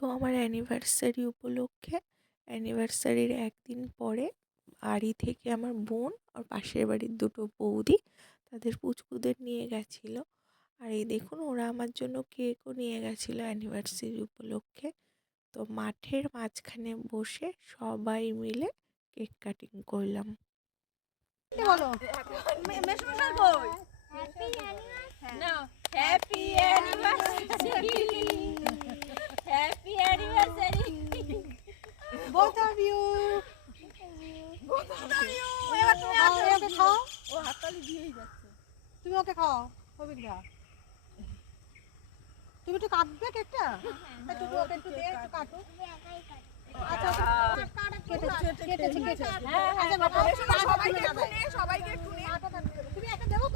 তো আমার অ্যানিভার্সারি উপলক্ষে অ্যানিভার্সারির একদিন পরে বাড়ি থেকে আমার বোন আর পাশের বাড়ির দুটো বৌদি তাদের পুচকুদের নিয়ে গেছিলো। আর এই দেখুন ওরা আমার জন্য কেকও নিয়ে গেছিলো অ্যানিভার্সারি উপলক্ষে। তো মাঠের মাঝখানে বসে সবাই মিলে কেক কাটিং করলাম। বলো মেশমশাই কই? Happy anniversary, happy anniversary both of you, both of you। এবার তুমি ওকে খাও, ও হাততালি দিয়েই যাচ্ছে। তুমি ওকে খাও পবিত্রা, তুমি একটু কাটবে কেকটা, একটু ওকে একটু দে, একটু কাটো। আচ্ছা কেটেছে কেটেছে। আচ্ছা বাবা সবাইকে একটু নে, তুমি একটা দেবো।